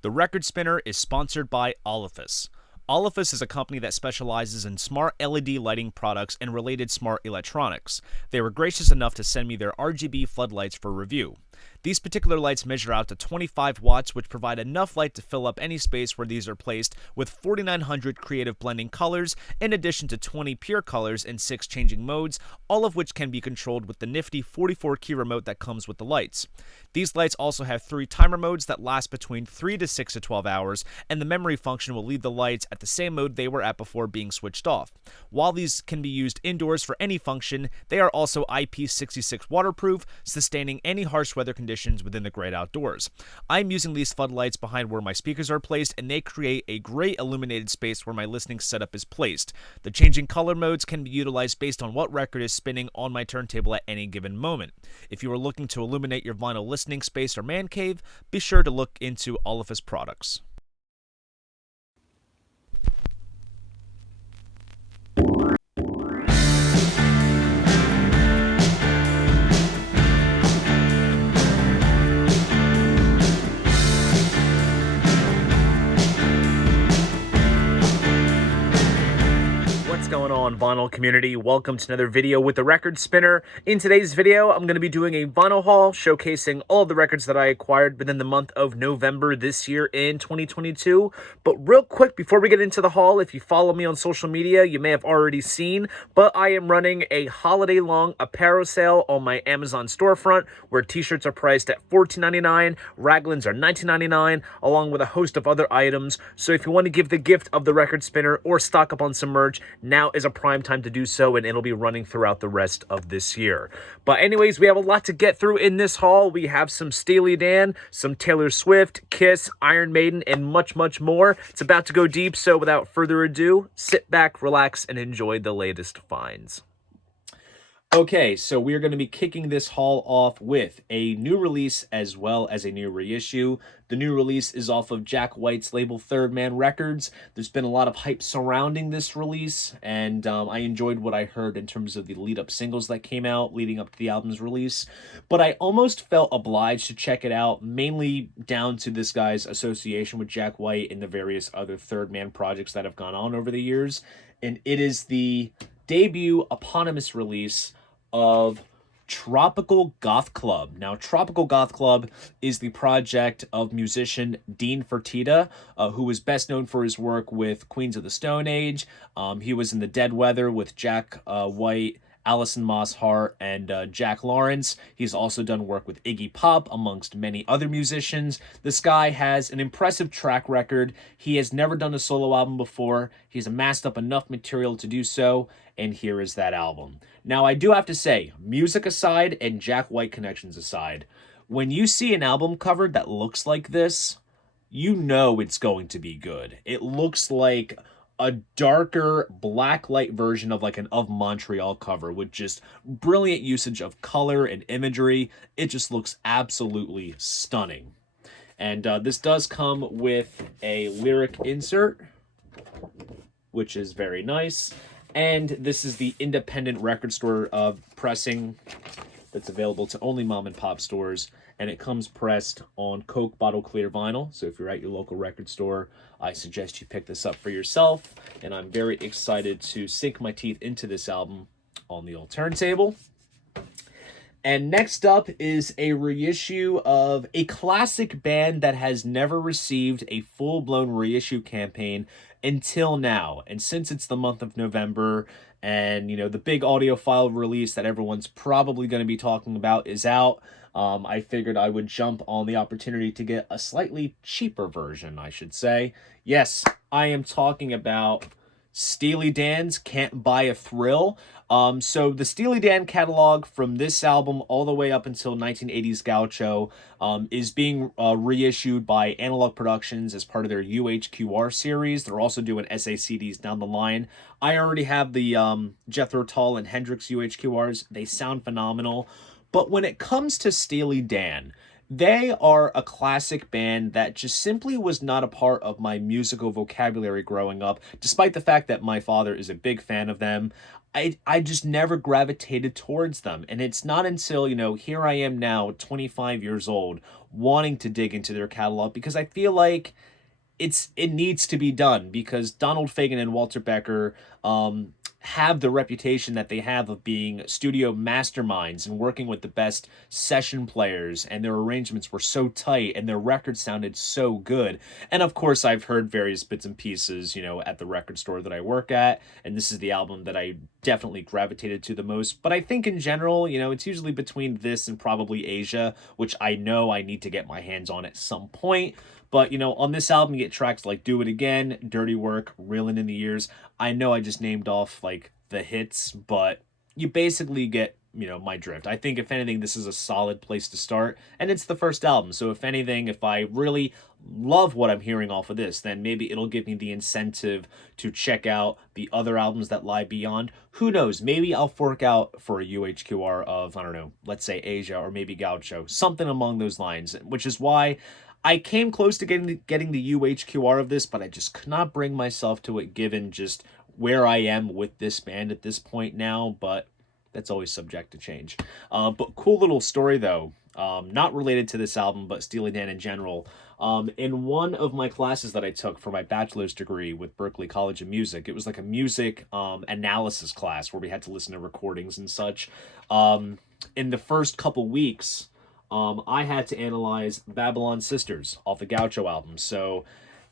The Record Spinner is sponsored by Olafus. Olafus is a company that specializes in smart LED lighting products and related smart electronics. They were gracious enough to send me their RGB floodlights for review. These particular lights measure out to 25 watts, which provide enough light to fill up any space where these are placed, with 4,900 creative blending colors, in addition to 20 pure colors in 6 changing modes, all of which can be controlled with the nifty 44-key remote that comes with the lights. These lights also have 3 timer modes that last between 3 to 6 to 12 hours, and the memory function will leave the lights at the same mode they were at before being switched off. While these can be used indoors for any function, they are also IP66 waterproof, sustaining any harsh weather conditions within the great outdoors. I'm using these floodlights behind where my speakers are placed, and they create a great illuminated space where my listening setup is placed. The changing color modes can be utilized based on what record is spinning on my turntable at any given moment. If you are looking to illuminate your vinyl listening space or man cave, be sure to look into Olafus products. What's going on, vinyl community? Welcome to another video with the Record Spinner. In today's video, I'm going to be doing a vinyl haul showcasing all of the records that I acquired within the month of November this year in 2022. But real quick, before we get into the haul, if you follow me on social media, you may have already seen, but I am running a holiday-long apparel sale on my Amazon storefront where t-shirts are priced at $14.99, raglans are $19.99, along with a host of other items. So if you want to give the gift of the Record Spinner or stock up on some merch, now is a prime time to do so, and it'll be running throughout the rest of this year. But anyways, we have a lot to get through in this haul. We have some Steely Dan, some Taylor Swift, Kiss, Iron Maiden, and much, much more. It's about to go deep, so without further ado, sit back, relax, and enjoy the latest finds. Okay, so we're going to be kicking this haul off with a new release as well as a new reissue. The new release is off of Jack White's label Third Man Records. There's been a lot of hype surrounding this release, and I enjoyed what I heard in terms of the lead-up singles that came out leading up to the album's release. But I almost felt obliged to check it out, mainly down to this guy's association with Jack White and the various other Third Man projects that have gone on over the years. And it is the debut eponymous release of Tropical Goth Club. Now, Tropical Goth Club is the project of musician Dean Fertitta, who is best known for his work with Queens of the Stone Age. He was in the Dead Weather with Jack White, Alison Moss Hart, and Jack Lawrence. He's also done work with Iggy Pop, amongst many other musicians. This guy has an impressive track record. He has never done a solo album before. He's amassed up enough material to do so, and here is that album. Now, I do have to say, music aside and Jack White connections aside, when you see an album cover that looks like this, you know it's going to be good. It looks like a darker blacklight version of like an Of Montreal cover with just brilliant usage of color and imagery. It just looks absolutely stunning. And this does come with a lyric insert, which is very nice. And this is the independent record store pressing that's available to only mom and pop stores. And it comes pressed on Coke bottle clear vinyl. So if you're at your local record store, I suggest you pick this up for yourself. And I'm very excited to sink my teeth into this album on the old turntable. And next up is a reissue of a classic band that has never received a full-blown reissue campaign until now. And since it's the month of November and, you know, the big audiophile release that everyone's probably going to be talking about is out, I figured I would jump on the opportunity to get a slightly cheaper version, I should say. Yes, I am talking about Steely Dan's Can't Buy a Thrill. So the Steely Dan catalog from this album all the way up until 1980s Gaucho is being reissued by Analog Productions as part of their UHQR series. They're also doing SACDs down the line. I already have the Jethro Tull and Hendrix UHQRs. They sound phenomenal. But when it comes to Steely Dan, they are a classic band that just simply was not a part of my musical vocabulary growing up, despite the fact that my father is a big fan of them. I just never gravitated towards them. And it's not until, you know, here I am now, 25 years old, wanting to dig into their catalog, because I feel like it needs to be done, because Donald Fagen and Walter Becker have the reputation that they have of being studio masterminds and working with the best session players, and their arrangements were so tight and their records sounded so good. And of course, I've heard various bits and pieces, at the record store that I work at, and this is the album that I definitely gravitated to the most. But I think in general, it's usually between this and probably Asia, which I know I need to get my hands on at some point. But, on this album, you get tracks like Do It Again, Dirty Work, Reelin' in the Years. I know I just named off, like, the hits, but you basically get, my drift. I think, if anything, this is a solid place to start, and it's the first album. So, if anything, if I really love what I'm hearing off of this, then maybe it'll give me the incentive to check out the other albums that lie beyond. Who knows? Maybe I'll fork out for a UHQR of, I don't know, let's say Asia or maybe Gaucho, something along those lines, which is why I came close to getting the UHQR of this, but I just could not bring myself to it, given just where I am with this band at this point now, but that's always subject to change. But cool little story, though, not related to this album, but Steely Dan in general. In one of my classes that I took for my bachelor's degree with Berklee College of Music, it was like a music analysis class where we had to listen to recordings and such. In the first couple weeks, I had to analyze Babylon Sisters off the Gaucho album. So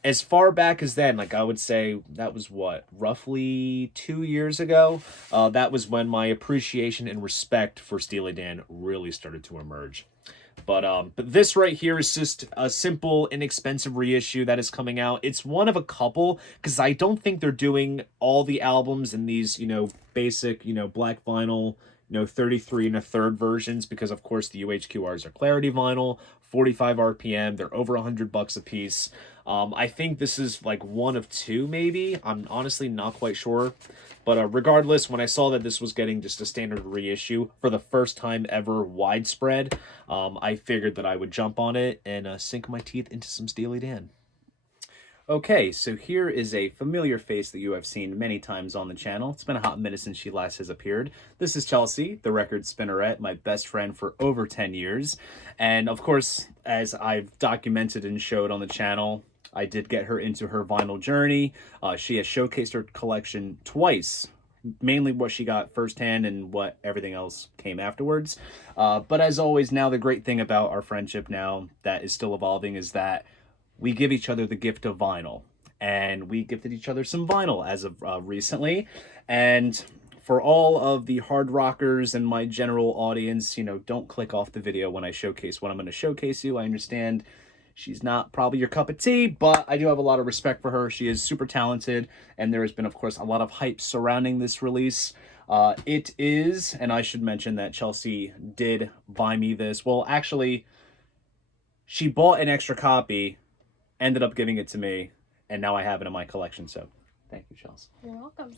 as far back as then, like I would say that was roughly 2 years ago. That was when my appreciation and respect for Steely Dan really started to emerge. But this right here is just a simple, inexpensive reissue that is coming out. It's one of a couple, because I don't think they're doing all the albums in these, basic, black vinyl, 33 and a third versions, because of course the UHQRs are clarity vinyl, 45 RPM, they're over $100 a piece. I think this is like one of two, maybe. I'm honestly not quite sure. But regardless, when I saw that this was getting just a standard reissue for the first time ever widespread, I figured that I would jump on it and sink my teeth into some Steely Dan. Okay, so here is a familiar face that you have seen many times on the channel. It's been a hot minute since she last has appeared. This is Chelsea, the record spinnerette, my best friend for over 10 years. And of course, as I've documented and showed on the channel, I did get her into her vinyl journey. She has showcased her collection twice, mainly what she got firsthand and what everything else came afterwards. But as always, now the great thing about our friendship now that is still evolving is that we give each other the gift of vinyl, and we gifted each other some vinyl as of recently. And for all of the hard rockers and my general audience, don't click off the video when I showcase what I'm going to showcase you. I understand she's not probably your cup of tea, but I do have a lot of respect for her. She is super talented, and there has been, of course, a lot of hype surrounding this release. It is, and I should mention that Chelsea did buy me this. Well, actually, she bought an extra copy, ended up giving it to me, and now I have it in my collection, so thank you, Chelsea. You're welcome.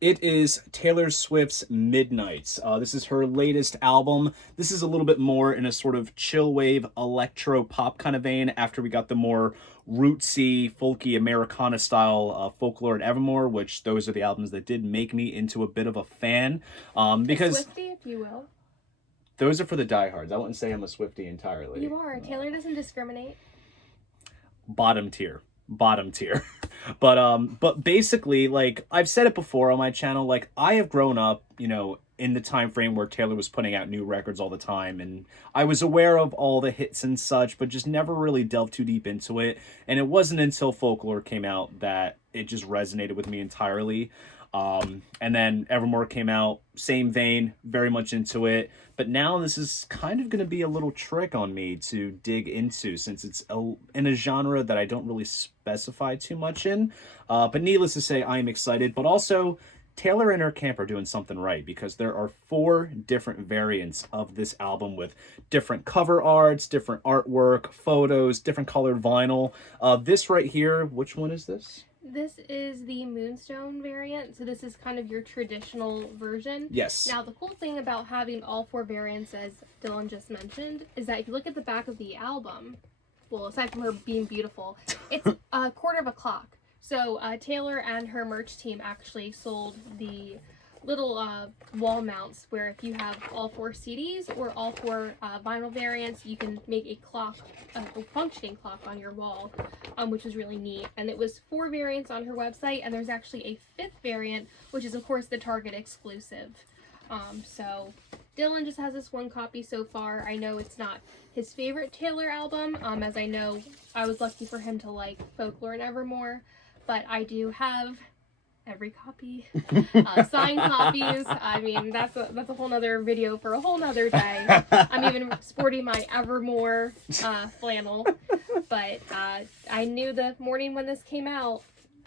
It is Taylor Swift's Midnights. This is her latest album. This is a little bit more in a sort of chill wave, electro pop kind of vein after we got the more rootsy, folky, Americana style Folklore and Evermore, which those are the albums that did make me into a bit of a fan. Because a Swiftie, if you will. Those are for the diehards. I wouldn't say I'm a Swiftie entirely. You are. Taylor doesn't discriminate. Bottom tier. But basically, like I've said it before on my channel, like I have grown up, in the time frame where Taylor was putting out new records all the time, and I was aware of all the hits and such, but just never really delved too deep into it. And it wasn't until Folklore came out that it just resonated with me entirely. And then Evermore came out, same vein, very much into it. But now this is kind of going to be a little trick on me to dig into, since it's in a genre that I don't really specify too much in. But needless to say, I am excited. But also, Taylor and her camp are doing something right, because there are 4 different variants of this album with different cover arts, different artwork, photos, different colored vinyl. This right here, which one is this? This is the Moonstone variant, so this is kind of your traditional version. Yes. Now, the cool thing about having all 4 variants, as Dylan just mentioned, is that if you look at the back of the album, well, aside from her being beautiful, it's a quarter of a clock. So Taylor and her merch team actually sold the little wall mounts where if you have all 4 CDs or all 4 vinyl variants, you can make a clock, a functioning clock on your wall, which was really neat. And it was 4 variants on her website, and there's actually a 5th variant, which is of course the Target exclusive. So Dylan just has this 1 copy so far. I know it's not his favorite Taylor album, as I know I was lucky for him to like Folklore and Evermore, but I do have every copy, signed copies. I mean, that's a whole nother video for a whole nother day. I'm even sporting my Evermore flannel, but I knew the morning when this came out,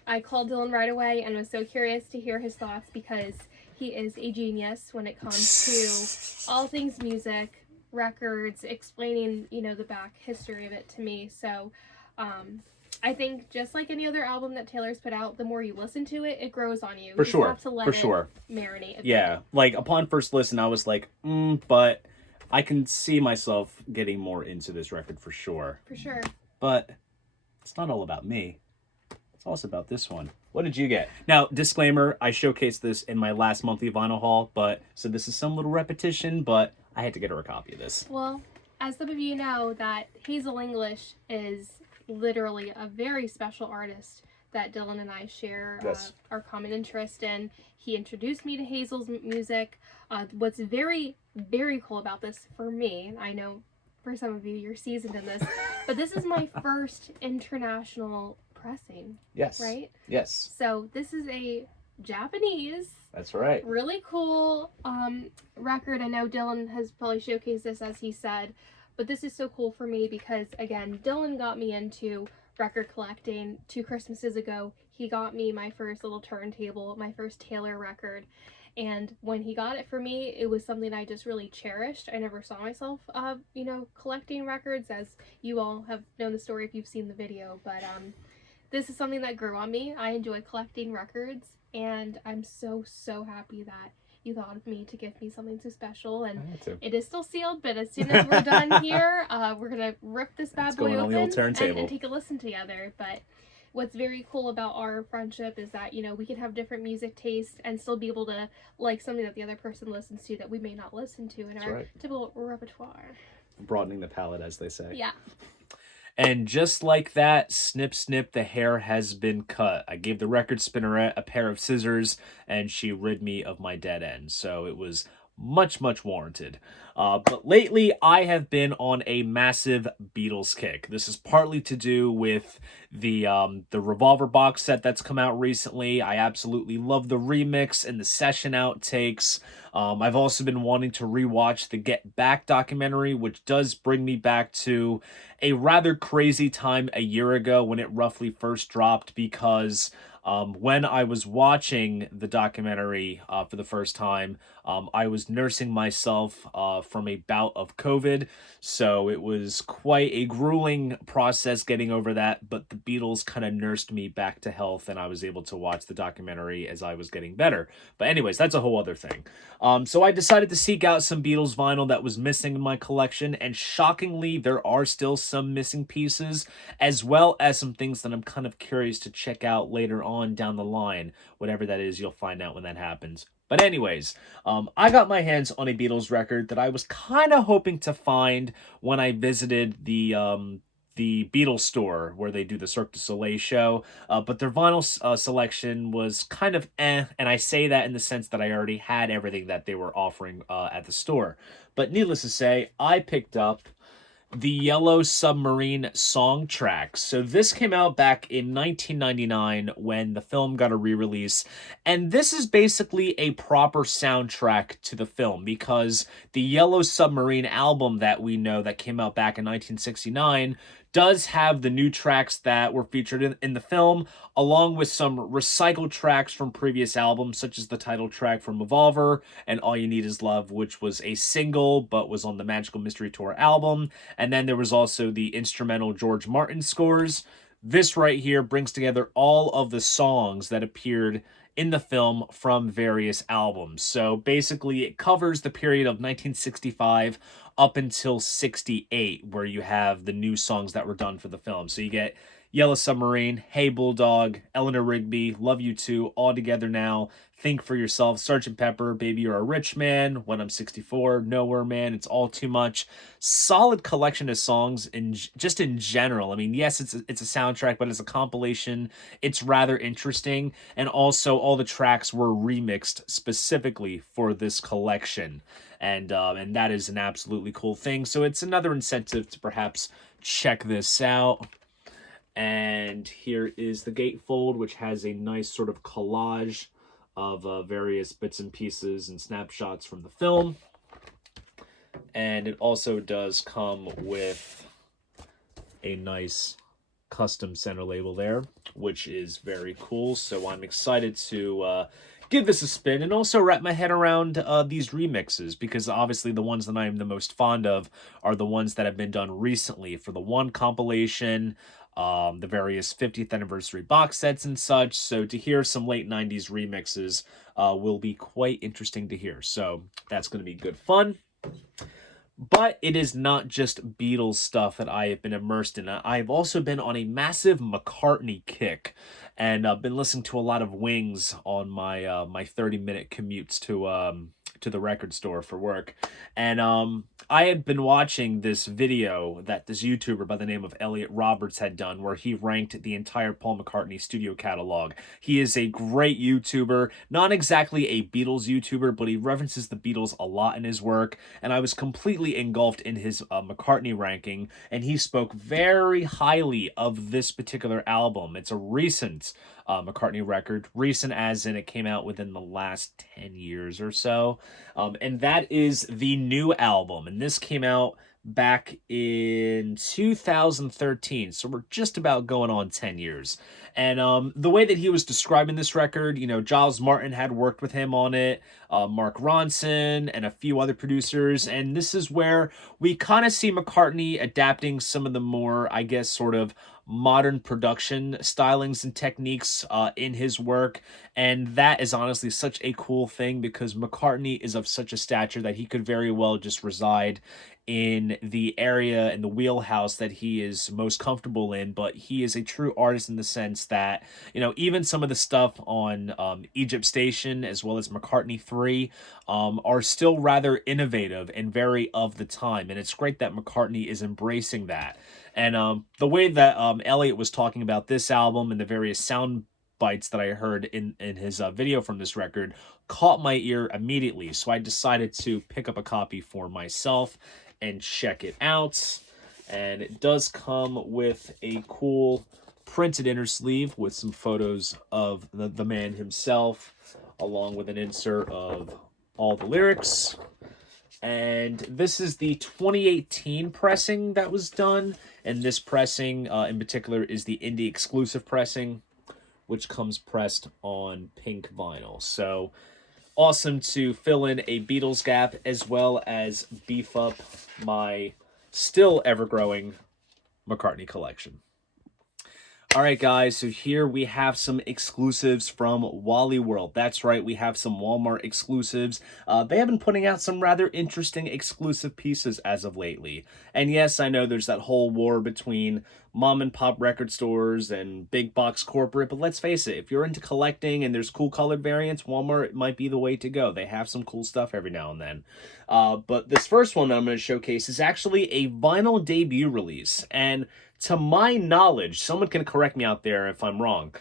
I called Dylan right away and was so curious to hear his thoughts because he is a genius when it comes to all things music, records, explaining, you know, the back history of it to me. So, I think just like any other album that Taylor's put out, the more you listen to it, it grows on you. For You sure. have to let For it sure. marinate. Yeah. Like upon first listen, I was like, but I can see myself getting more into this record for sure. For sure. But it's not all about me. It's also about this one. What did you get? Now, disclaimer, I showcased this in my last monthly vinyl haul, so this is some little repetition, but I had to get her a copy of this. Well, as some of you know, that Hazel English is literally a very special artist that Dylan and I share our common interest in. He introduced me to Hazel's music. What's very, very cool about this for me, I know for some of you, you're seasoned in this, but this is my first international pressing. Yes. Right? Yes. So this is a Japanese, that's right, really cool record. I know Dylan has probably showcased this, as he said, but this is so cool for me because, again, Dylan got me into record collecting 2 Christmases ago. He got me my first little turntable, my first Taylor record, and when he got it for me, it was something I just really cherished. I never saw myself, you know, collecting records, as you all have known the story if you've seen the video, but this is something that grew on me. I enjoy collecting records, and I'm so, so happy that you thought of me to give me something so special. And it is still sealed, but as soon as we're done here, we're going to rip this bad boy open and take a listen together. But what's very cool about our friendship is that, you know, we can have different music tastes and still be able to like something that the other person listens to that we may not listen to in our typical repertoire. Broadening the palette, as they say. Yeah. And just like that, snip, snip, the hair has been cut. I gave the record spinnerette a pair of scissors, and she rid me of my dead end. So it was much, much warranted. But lately, I have been on a massive Beatles kick. This is partly to do with the Revolver box set that's come out recently. I absolutely love the remix and the session outtakes. I've also been wanting to rewatch the Get Back documentary, which does bring me back to a rather crazy time a year ago when it roughly first dropped, because when I was watching the documentary for the first time, I was nursing myself from a bout of COVID, so it was quite a grueling process getting over that, but the Beatles kind of nursed me back to health, and I was able to watch the documentary as I was getting better. But anyways, that's a whole other thing. So I decided to seek out some Beatles vinyl that was missing in my collection, and shockingly, there are still some missing pieces, as well as some things that I'm kind of curious to check out later on down the line. Whatever that is, you'll find out when that happens. But anyways, I got my hands on a Beatles record that I was kind of hoping to find when I visited the Beatles store where they do the Cirque du Soleil show, but their vinyl selection was kind of and I say that in the sense that I already had everything that they were offering at the store. But needless to say, I picked up the Yellow Submarine song tracks. So this came out back in 1999 when the film got a re-release, and this is basically a proper soundtrack to the film, because the Yellow Submarine album that we know that came out back in 1969 does have the new tracks that were featured in the film, along with some recycled tracks from previous albums, such as the title track from Revolver and All You Need Is Love, which was a single but was on the Magical Mystery Tour album. And then there was also the instrumental George Martin scores. This right here brings together all of the songs that appeared in the film from various albums. So basically it covers the period of 1965 up until 68, where you have the new songs that were done for the film. So you get Yellow Submarine, Hey Bulldog, Eleanor Rigby, Love You Too, All Together Now, Think for Yourself, Sergeant Pepper, Baby You're a Rich Man, When I'm 64, Nowhere Man, It's All Too Much. Solid collection of songs in just in general. I mean, yes, it's a soundtrack, but as a compilation, it's rather interesting. And also, all the tracks were remixed specifically for this collection, and that is an absolutely cool thing. So it's another incentive to perhaps check this out. And here is the gatefold, which has a nice sort of collage of various bits and pieces and snapshots from the film. And it also does come with a nice custom center label there, which is very cool. So I'm excited to give this a spin and also wrap my head around these remixes, because obviously the ones that I am the most fond of are the ones that have been done recently for the one compilation, the various 50th anniversary box sets and such. So to hear some late 90s remixes will be quite interesting to hear. So that's going to be good fun. But it is not just Beatles stuff that I have been immersed in. I've also been on a massive McCartney kick, and I've been listening to a lot of Wings on my my 30-minute commutes to the record store for work. And I had been watching this video that this YouTuber by the name of Elliot Roberts had done, where he ranked the entire Paul McCartney studio catalog. He is a great YouTuber, not exactly a Beatles YouTuber, but he references the Beatles a lot in his work, and I was completely engulfed in his McCartney ranking, and he spoke very highly of this particular album. It's a recent McCartney record, recent as in it came out within the last 10 years or so, and that is the new album, and this came out back in 2013, so we're just about going on 10 years. And the way that he was describing this record, you know, Giles Martin had worked with him on it, Mark Ronson, and a few other producers, and this is where we kind of see McCartney adapting some of the more, I guess, sort of modern production stylings and techniques in his work. And that is honestly such a cool thing, because McCartney is of such a stature that he could very well just reside in the area and the wheelhouse that he is most comfortable in. But he is a true artist in the sense that, you know, even some of the stuff on Egypt Station as well as McCartney 3 are still rather innovative and very of the time. And it's great that McCartney is embracing that. And the way that Elliot was talking about this album and the various sound bites that I heard in his video from this record caught my ear immediately. So I decided to pick up a copy for myself and check it out. And it does come with a cool printed inner sleeve with some photos of the man himself, along with an insert of all the lyrics. And this is the 2018 pressing that was done. And this pressing in particular is the indie exclusive pressing, which comes pressed on pink vinyl. So awesome to fill in a Beatles gap as well as beef up my still ever-growing McCartney collection. All right, guys, so here we have some exclusives from Wally World. That's right, we have some Walmart exclusives. They have been putting out some rather interesting exclusive pieces as of lately. And yes, I know there's that whole war between mom and pop record stores and big box corporate, but let's face it, if you're into collecting and there's cool colored variants, Walmart might be the way to go. They have some cool stuff every now and then. But this first one that I'm going to showcase is actually a vinyl debut release. And to my knowledge, someone can correct me out there if I'm wrong,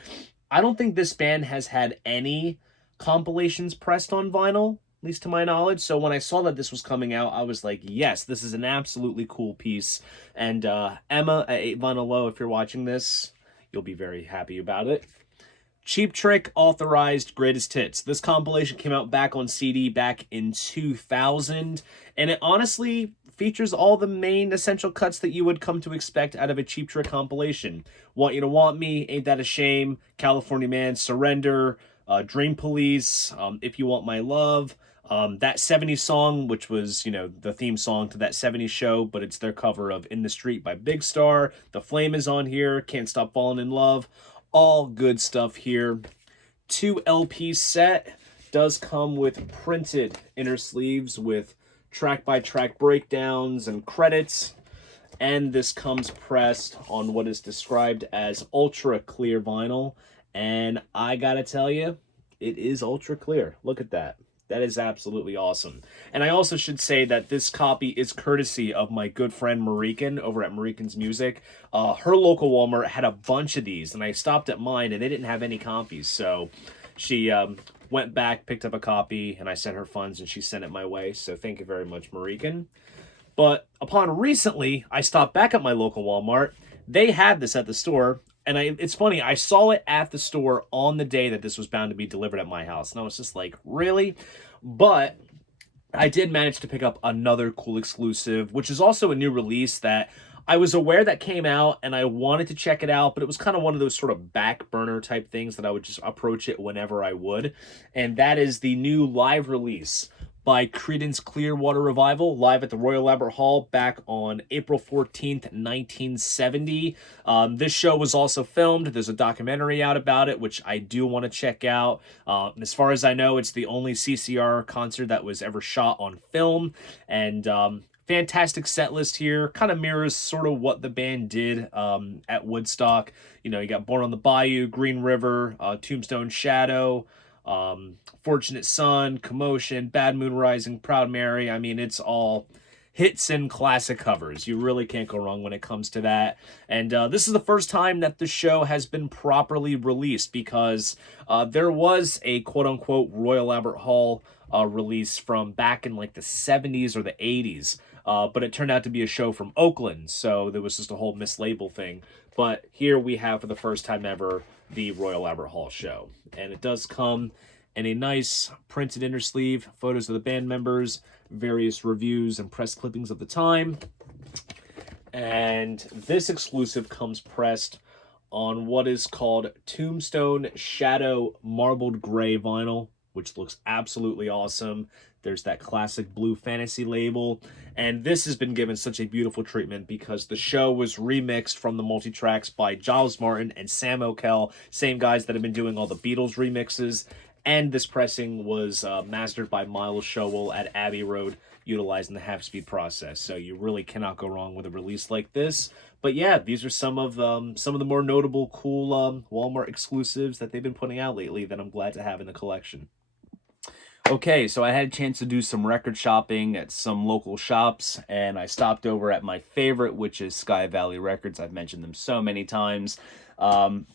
I don't think this band has had any compilations pressed on vinyl, at least to my knowledge. So when I saw that this was coming out, I was like, yes, this is an absolutely cool piece. And Emma at 8 Vinyl Low, if you're watching this, you'll be very happy about it. Cheap Trick Authorized Greatest Hits. This compilation came out back on CD back in 2000, and it honestly features all the main essential cuts that you would come to expect out of a Cheap Trick compilation. Want You to Want Me, Ain't That a Shame, California Man, Surrender, Dream Police, If You Want My Love, that 70s song, which was, you know, the theme song to that 70s show, but it's their cover of In the Street by Big Star. The Flame is on here, Can't Stop Falling in Love. All good stuff here. 2 LP set, does come with printed inner sleeves with track by track breakdowns and credits. and this comes pressed on what is described as ultra clear vinyl. And I gotta tell you, it is ultra clear. Look at that. That is absolutely awesome. And I also should say that this copy is courtesy of my good friend Marikan over at Marikan's Music. Her local Walmart had a bunch of these, and I stopped at mine, and they didn't have any copies. So she went back, picked up a copy, and I sent her funds, and she sent it my way. So thank you very much, Marikan. But upon recently, I stopped back at my local Walmart. They had this at the store, and it's funny, I saw it at the store on the day that this was bound to be delivered at my house. And I was just like, really? But I did manage to pick up another cool exclusive, which is also a new release that I was aware that came out and I wanted to check it out, but it was kind of one of those sort of back burner type things that I would just approach it whenever I would. And that is the new live release by Creedence Clearwater Revival, live at the Royal Albert Hall back on April 14th, 1970. This show was also filmed. There's a documentary out about it, which I do want to check out. As far as I know, it's the only CCR concert that was ever shot on film. And fantastic set list here. Kind of mirrors sort of what the band did at Woodstock. You know, you got Born on the Bayou, Green River, Tombstone Shadow, Fortunate Son, Commotion, Bad Moon Rising, Proud Mary. I mean, it's all hits and classic covers. You really can't go wrong when it comes to that. And this is the first time that the show has been properly released, because there was a quote-unquote Royal Albert Hall release from back in like the 70s or the 80s. But it turned out to be a show from Oakland, so there was just a whole mislabel thing. But here we have, for the first time ever, the Royal Albert Hall show. And it does come in a nice printed inner sleeve, photos of the band members, various reviews and press clippings of the time. And this exclusive comes pressed on what is called Tombstone Shadow Marbled Gray vinyl, which looks absolutely awesome. There's that classic blue fantasy label. And this has been given such a beautiful treatment because the show was remixed from the multi-tracks by Giles Martin and Sam O'Kell, same guys that have been doing all the Beatles remixes. And this pressing was mastered by Miles Showell at Abbey Road, utilizing the half-speed process. So you really cannot go wrong with a release like this. But yeah, these are some of the more notable, cool Walmart exclusives that they've been putting out lately that I'm glad to have in the collection. Okay, so I had a chance to do some record shopping at some local shops, and I stopped over at my favorite, which is Sky Valley Records. I've mentioned them so many times.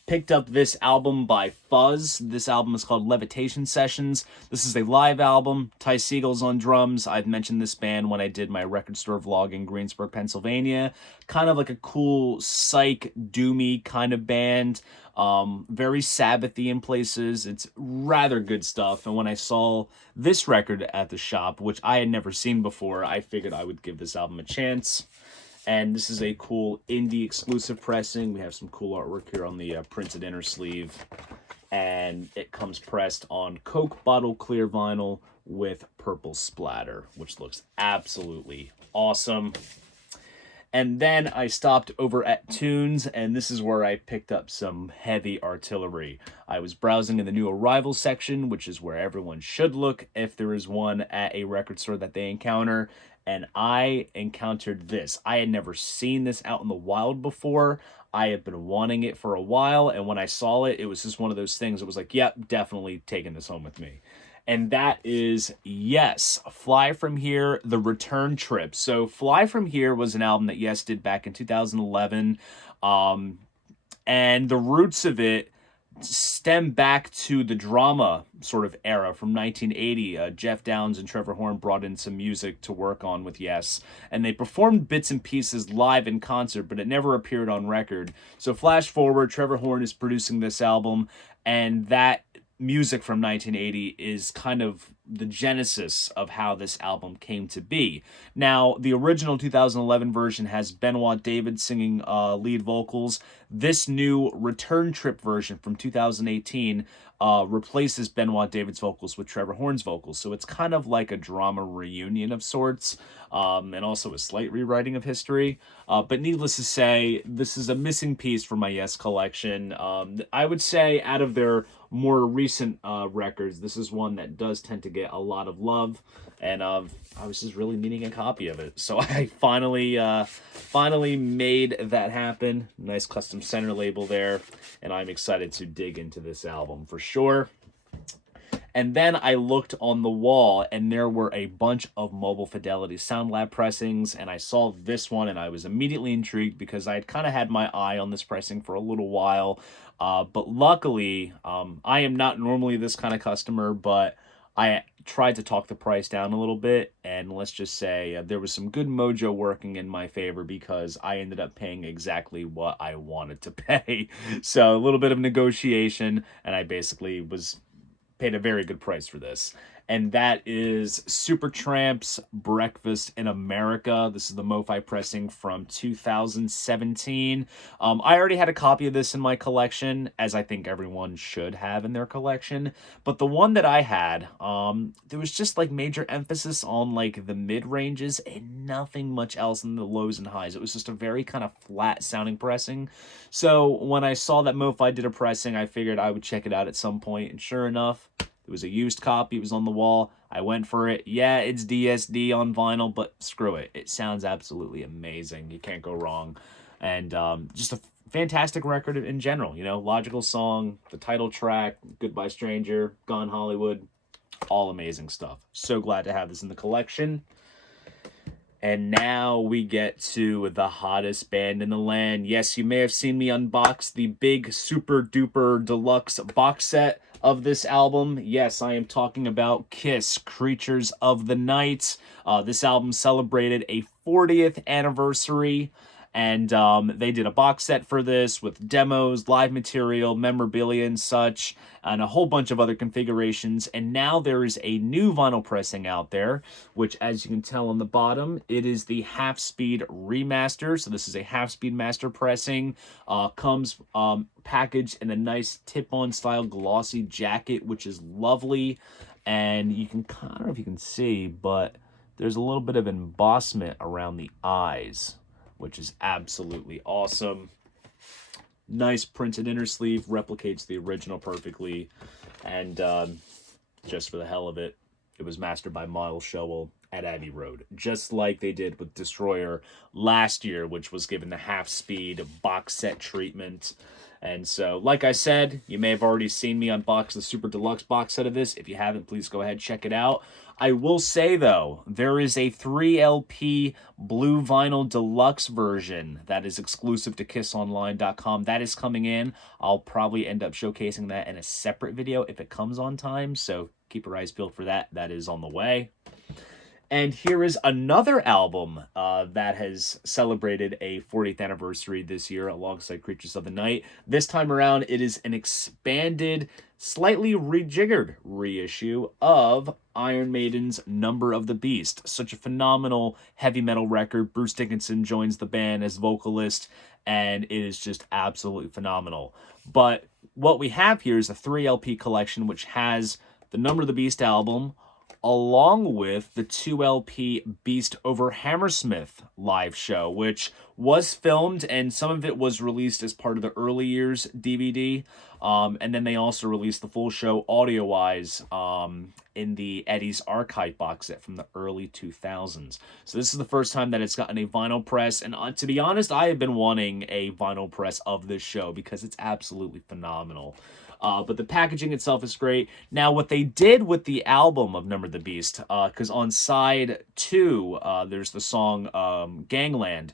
Picked up this album by Fuzz. This album is called Levitation Sessions. This is a live album. Ty Siegel's on drums. I've mentioned this band when I did my record store vlog in Greensburg, Pennsylvania. Kind of like a cool psych, doomy kind of band. Very Sabbathy in places. It's rather good stuff. And when I saw this record at the shop, which I had never seen before, I figured I would give this album a chance. And this is a cool indie exclusive pressing. We have some cool artwork here on the printed inner sleeve. And it comes pressed on Coke bottle clear vinyl with purple splatter, which looks absolutely awesome. And then I stopped over at Tunes, and this is where I picked up some heavy artillery. I was browsing in the new arrival section, which is where everyone should look if there is one at a record store that they encounter. And I encountered this. I had never seen this out in the wild before. I had been wanting it for a while, and when I saw it, it was just one of those things. It was like, yep, definitely taking this home with me. And that is, yes, Fly From Here, The Return Trip. So Fly From Here was an album that Yes did back in 2011. And the roots of it stem back to the drama sort of era from 1980. Jeff Downes and Trevor Horn brought in some music to work on with Yes, and they performed bits and pieces live in concert, but it never appeared on record. So flash forward, Trevor Horn is producing this album, and that music from 1980 is kind of the genesis of how this album came to be. Now, the original 2011 version has Benoit David singing lead vocals. This new Return Trip version from 2018 replaces Benoit David's vocals with Trevor Horn's vocals. So it's kind of like a drama reunion of sorts, and also a slight rewriting of history. But needless to say, this is a missing piece for my Yes collection. I would say out of their more recent records, this is one that does tend to get a lot of love, and I was just really needing a copy of it. So I finally made that happen. Nice custom center label there, and I'm excited to dig into this album for sure. And then I looked on the wall, and there were a bunch of Mobile Fidelity Sound Lab pressings, and I saw this one, and I was immediately intrigued because I had kind of had my eye on this pressing for a little while. But luckily, I am not normally this kind of customer, but I tried to talk the price down a little bit, and let's just say there was some good mojo working in my favor because I ended up paying exactly what I wanted to pay. So a little bit of negotiation, and I basically paid a very good price for this. And that is Supertramp's Breakfast in America. This is the MoFi pressing from 2017. I already had a copy of this in my collection, as I think everyone should have in their collection. But the one that I had, there was just like major emphasis on like the mid-ranges and nothing much else in the lows and highs. It was just a very kind of flat sounding pressing. So when I saw that MoFi did a pressing, I figured I would check it out at some point. And sure enough, it was a used copy. It was on the wall. I went for it. Yeah, it's DSD on vinyl, but screw it. It sounds absolutely amazing. You can't go wrong. And just a fantastic record in general. You know, logical song, the title track, Goodbye Stranger, Gone Hollywood, all amazing stuff. So glad to have this in the collection. And now we get to the hottest band in the land. Yes, you may have seen me unbox the big super duper deluxe box set of this album. Yes, I am talking about Kiss, Creatures of the Night. This album celebrated a 40th anniversary, and they did a box set for this with demos, live material, memorabilia and such, and a whole bunch of other configurations. And now there is a new vinyl pressing out there, which, as you can tell on the bottom, it is the Half Speed Remaster. So this is a Half Speed Master pressing. Comes packaged in a nice tip-on style glossy jacket, which is lovely. And you can, I don't know if you can see, but there's a little bit of embossment around the eyes, which is absolutely awesome. Nice printed inner sleeve, replicates the original perfectly. And just for the hell of it, it was mastered by Miles Showell at Abbey Road, just like they did with Destroyer last year, which was given the Half Speed box set treatment. And so, like I said, you may have already seen me unbox the Super Deluxe box set of this. If you haven't, please go ahead, check it out. I will say, though, there is a 3LP blue vinyl deluxe version that is exclusive to KissOnline.com. That is coming in. I'll probably end up showcasing that in a separate video if it comes on time, so keep your eyes peeled for that. That is on the way. And here is another album that has celebrated a 40th anniversary this year alongside Creatures of the Night. This time around, it is an expanded, slightly rejiggered reissue of Iron Maiden's Number of the Beast. Such a phenomenal heavy metal record. Bruce Dickinson joins the band as vocalist, and it is just absolutely phenomenal. But what we have here is a 3LP collection, which has the Number of the Beast album, along with the 2LP Beast over Hammersmith live show, which was filmed, and some of it was released as part of the early years DVD. And then they also released the full show audio-wise in the Eddie's Archive box set from the early 2000s. So this is the first time that it's gotten a vinyl press, and to be honest, I have been wanting a vinyl press of this show because it's absolutely phenomenal. But the packaging itself is great. Now, what they did with the album of Number of the Beast, because on side 2, there's the song Gangland,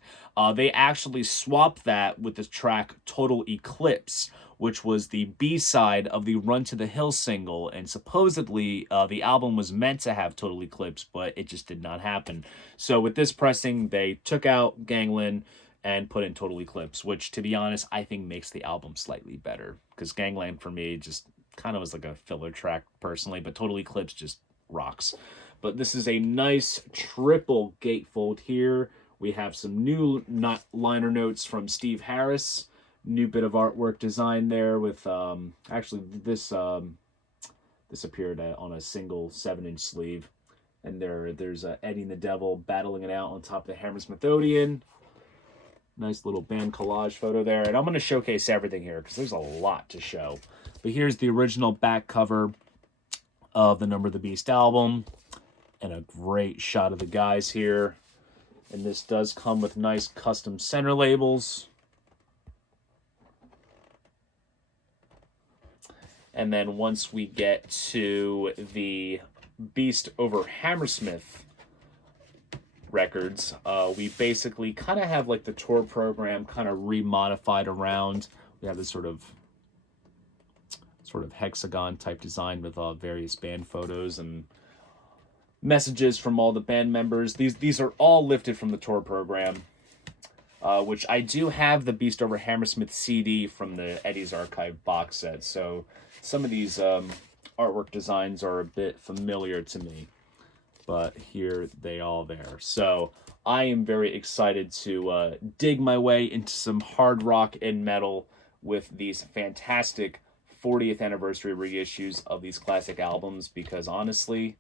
they actually swapped that with the track Total Eclipse, which was the B-side of the Run to the Hill single, and supposedly the album was meant to have Total Eclipse, but it just did not happen. So with this pressing, they took out Gangland and put in Total Eclipse, which, to be honest, I think makes the album slightly better, because Gangland, for me, just kind of was like a filler track, personally, but Total Eclipse just rocks. But this is a nice triple gatefold here. We have some new liner notes from Steve Harris, new bit of artwork design there with, actually, this appeared on a single 7-inch sleeve, and there's Eddie and the Devil battling it out on top of the Hammersmith Odeon. Nice little band collage photo there. And I'm going to showcase everything here because there's a lot to show. But here's the original back cover of the Number of the Beast album, and a great shot of the guys here. And this does come with nice custom center labels. And then once we get to the Beast over Hammersmith records, we basically kind of have like the tour program kind of remodified around. We have this sort of hexagon type design with various band photos and messages from all the band members. These are all lifted from the tour program, which I do have the Beast over Hammersmith CD from the Eddie's Archive box set. So some of these artwork designs are a bit familiar to me, but here they all there. So I am very excited to dig my way into some hard rock and metal with these fantastic 40th anniversary reissues of these classic albums, because honestly,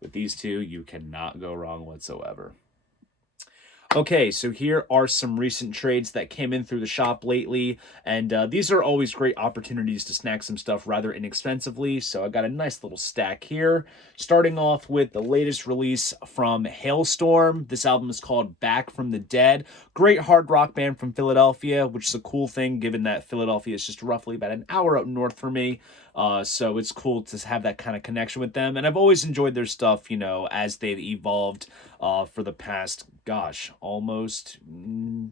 with these two, you cannot go wrong whatsoever. Okay, so here are some recent trades that came in through the shop lately, and these are always great opportunities to snag some stuff rather inexpensively, so I got a nice little stack here. Starting off with the latest release from Hailstorm. This album is called Back from the Dead. Great hard rock band from Philadelphia, which is a cool thing given that Philadelphia is just roughly about an hour up north for me. So it's cool to have that kind of connection with them. And I've always enjoyed their stuff, you know, as they've evolved for the past, gosh, almost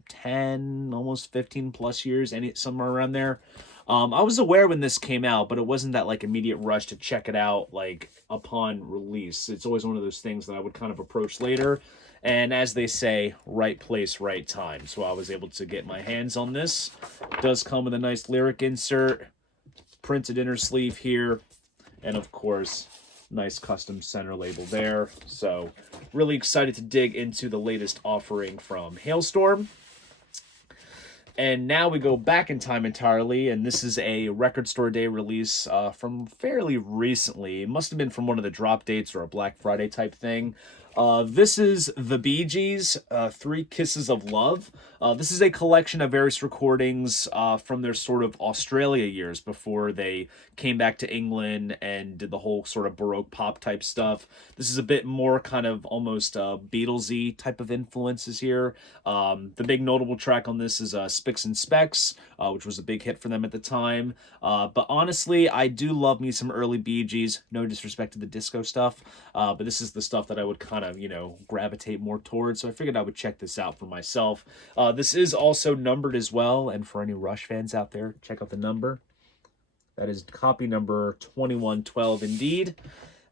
10, almost 15 plus years, somewhere around there. I was aware when this came out, but it wasn't that like immediate rush to check it out like upon release. It's always one of those things that I would kind of approach later. And as they say, right place, right time. So I was able to get my hands on this. It does come with a nice lyric insert, printed inner sleeve here, and of course, nice custom center label there. So really excited to dig into the latest offering from Hailstorm. And now we go back in time entirely, and this is a Record Store Day release from fairly recently. It must have been from one of the drop dates or a Black Friday type thing. This is the Bee Gees, Three Kisses of Love. This is a collection of various recordings from their sort of Australia years before they came back to England and did the whole sort of Baroque pop type stuff. This is a bit more kind of almost Beatlesy type of influences here. The big notable track on this is Spicks and Specks, which was a big hit for them at the time. But honestly, I do love me some early Bee Gees. No disrespect to the disco stuff, but this is the stuff that I would kind of, you know, gravitate more towards. So I figured I would check this out for myself. This is also numbered as well, and for any Rush fans out there, check out the number. That is copy number 2112 indeed.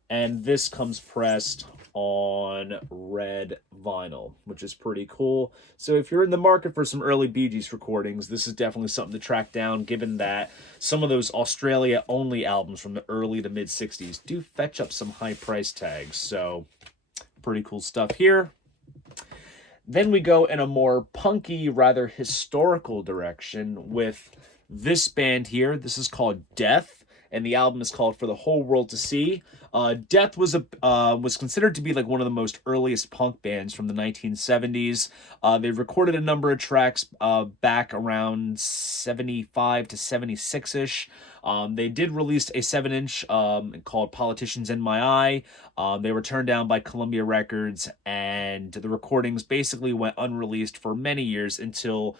And this comes pressed on red vinyl, which is pretty cool. So if you're in the market for some early Bee Gees recordings, this is definitely something to track down, given that some of those Australia-only albums from the early to mid-60s do fetch up some high price tags. So pretty cool stuff here. Then we go in a more punky, rather historical direction with this band here. This is called Death, and the album is called For the Whole World to See. Death was considered to be like one of the most earliest punk bands from the 1970s. They recorded a number of tracks back around 75 to 76-ish. They did release a 7-inch called Politicians in My Eye. They were turned down by Columbia Records, and the recordings basically went unreleased for many years until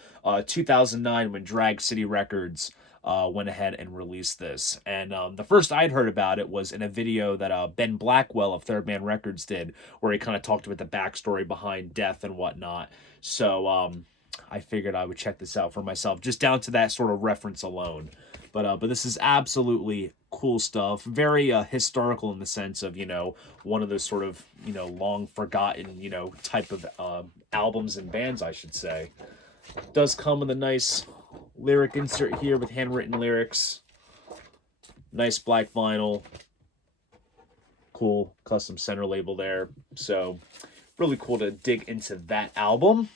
2009 when Drag City Records went ahead and released this. And the first I'd heard about it was in a video that Ben Blackwell of Third Man Records did, where he kind of talked about the backstory behind Death and whatnot. So I figured I would check this out for myself, just down to that sort of reference alone. But this is absolutely cool stuff. Very historical in the sense of, you know, one of those sort of, you know, long forgotten, you know, type of albums and bands, I should say. It does come with a nice lyric insert here with handwritten lyrics. Nice black vinyl. Cool custom center label there. So really cool to dig into that album.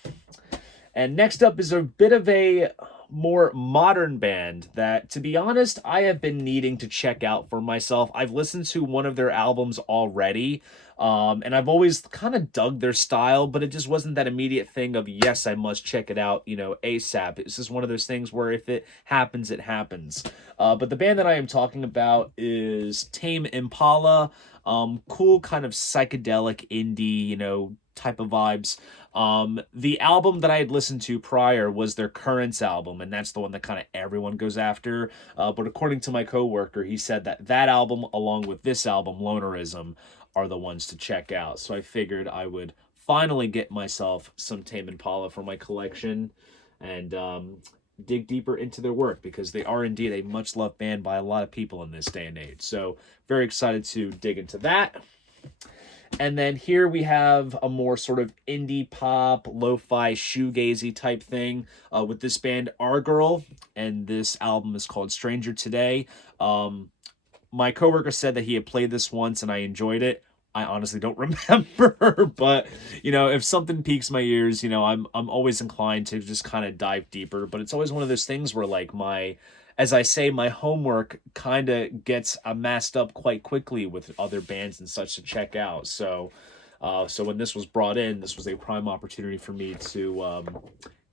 And next up is a bit of a more modern band that, to be honest, I have been needing to check out for myself. I've listened to one of their albums already, and I've always kind of dug their style, but it just wasn't that immediate thing of, yes, I must check it out, ASAP. It's just one of those things where if it happens, it happens. But the band that I am talking about is Tame Impala. Cool kind of psychedelic indie, type of vibes. The album that I had listened to prior was their Currents album, and that's the one that kind of everyone goes after. But according to my coworker, he said that album, along with this album, Lonerism, are the ones to check out. So I figured I would finally get myself some Tame Impala for my collection and dig deeper into their work, because they are indeed a much loved band by a lot of people in this day and age. So very excited to dig into that. And then here we have a more sort of indie pop, lo-fi, shoegazy type thing with this band Our Girl, and this album is called Stranger Today. My coworker said that he had played this once and I enjoyed it. I honestly don't remember, but if something piques my ears, I'm always inclined to just kind of dive deeper. But it's always one of those things where, like, as I say, my homework kind of gets amassed up quite quickly with other bands and such to check out. So when this was brought in, this was a prime opportunity for me to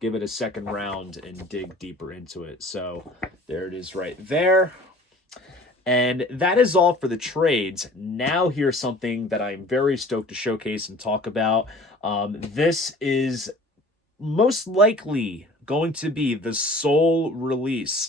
give it a second round and dig deeper into it. So there it is right there. And that is all for the trades. Now here's something that I'm very stoked to showcase and talk about. This is most likely going to be the sole release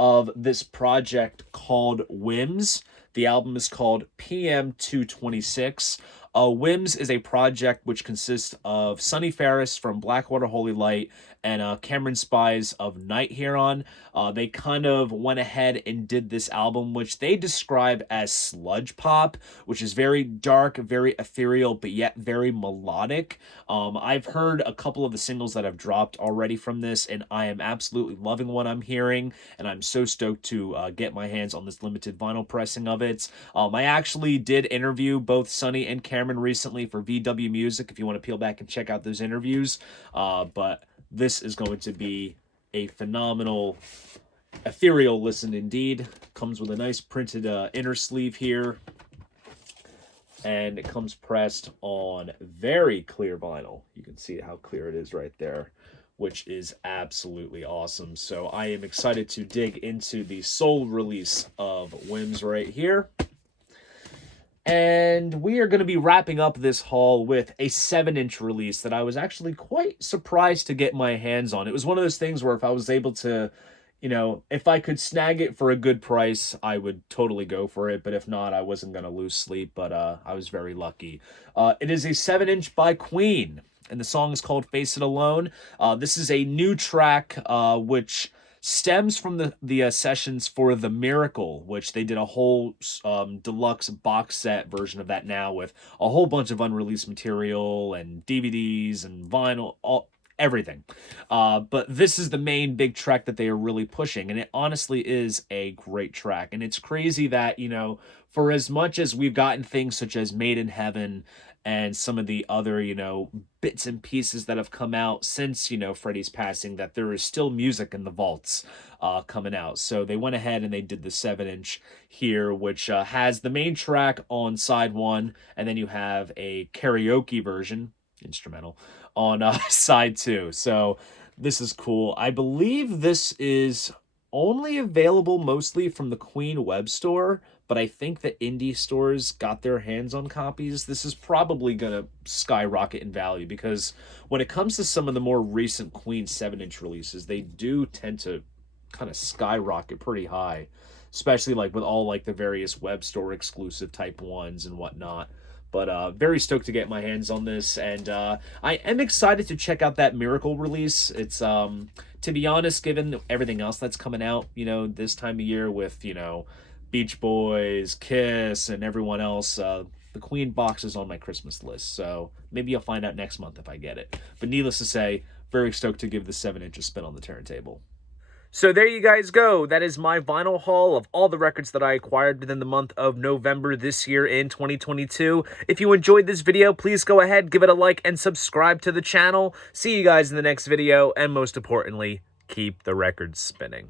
of this project called Whims. The album is called PM226. Whims is a project which consists of Sonny Ferris from Blackwater Holy Light and Cameron Spies of Night Heron. They kind of went ahead and did this album, which they describe as sludge pop, which is very dark, very ethereal, but yet very melodic. I've heard a couple of the singles that have dropped already from this, and I am absolutely loving what I'm hearing, and I'm so stoked to get my hands on this limited vinyl pressing of it. I actually did interview both Sonny and Cameron recently for VW Music, if you want to peel back and check out those interviews. But this is going to be a phenomenal, ethereal listen indeed. Comes with a nice printed inner sleeve here. And it comes pressed on very clear vinyl. You can see how clear it is right there, which is absolutely awesome. So I am excited to dig into the sole release of Whims right here. And we are going to be wrapping up this haul with a 7-inch release that I was actually quite surprised to get my hands on. It was one of those things where if I was able to, if I could snag it for a good price, I would totally go for it. But if not, I wasn't going to lose sleep. But I was very lucky. It is a 7-inch by Queen, and the song is called Face It Alone. This is a new track which stems from the sessions for The Miracle, which they did a whole deluxe box set version of that now with a whole bunch of unreleased material and DVDs and vinyl, everything. But this is the main big track that they are really pushing, and it honestly is a great track. And it's crazy that, for as much as we've gotten things such as Made in Heaven and some of the other, bits and pieces that have come out since, Freddie's passing, that there is still music in the vaults coming out. So they went ahead and they did the 7-inch here, which has the main track on side 1, and then you have a karaoke version, instrumental, on side 2. So this is cool. I believe this is only available mostly from the Queen web store, but I think the indie stores got their hands on copies. This is probably going to skyrocket in value, because when it comes to some of the more recent Queen 7-inch releases, they do tend to kind of skyrocket pretty high, especially like with all like the various web store exclusive type ones and whatnot. But very stoked to get my hands on this, and I am excited to check out that Miracle release. It's to be honest, given everything else that's coming out, this time of year with, Beach Boys, Kiss, and everyone else, the Queen box is on my Christmas list, so maybe I'll find out next month if I get it. But needless to say, very stoked to give the 7-inch a spin on the turntable. So there you guys go. That is my vinyl haul of all the records that I acquired within the month of November this year in 2022. If you enjoyed this video, please go ahead, give it a like, and subscribe to the channel. See you guys in the next video, and most importantly, keep the records spinning.